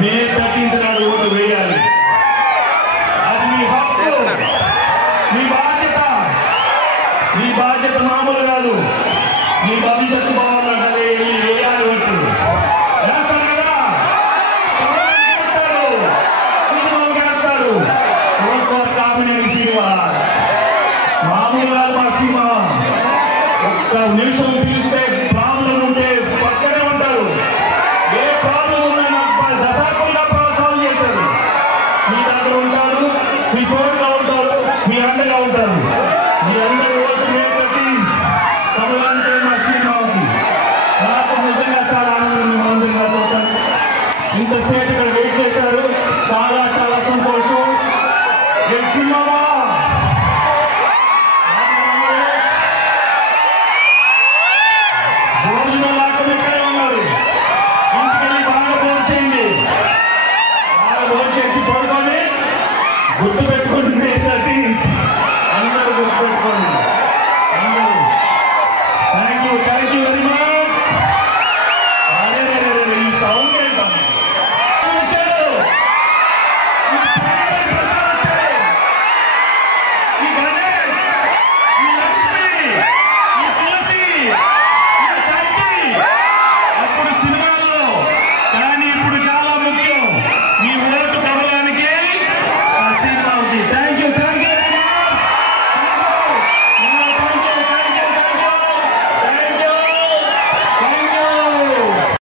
మే 13th నాడు vote వేయాలి. అది మీ హక్కు, మీ బాధ్యత. మీ బాధ్యత మామూలు కాదు. మీ భవిష్యత్తు బాగుండాలి. వేయాలి ఓటు. వేస్తారు కదా, వేస్తారు. కామినేని శ్రీనివాస్ మామూలు కాదు. మా సీమ ఒక్క నిమిషం పిలిస్తే